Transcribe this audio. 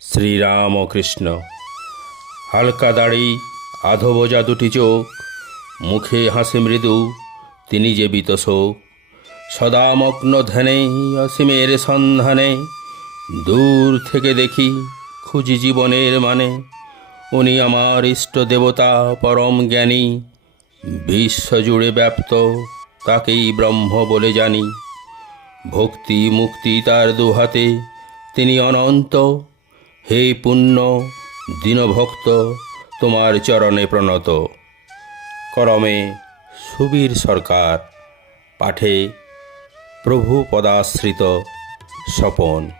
শ্রীরামকৃষ্ণ। হালকা দাড়ি, আধো বোজা দুটি চোখ, মুখে হাসি মৃদু, তিনি যে বিতশোক। সদামগ্ন ধ্যানে অসীমের সন্ধানে, দূর থেকে দেখি খুঁজি জীবনের মানে। উনি আমার ইষ্ট দেবতা, পরম জ্ঞানী, বিশ্বজুড়ে ব্যাপ্ত, তাকেই ব্রহ্ম বলে জানি। ভক্তি মুক্তি তার দুহাতে, তিনি অনন্ত। হে পুণ্য দীনভক্ত, তোমার চরণে প্রণত। করমে সুবীর সরকার, পাঠে প্রভু পদাশ্রিত স্বপন।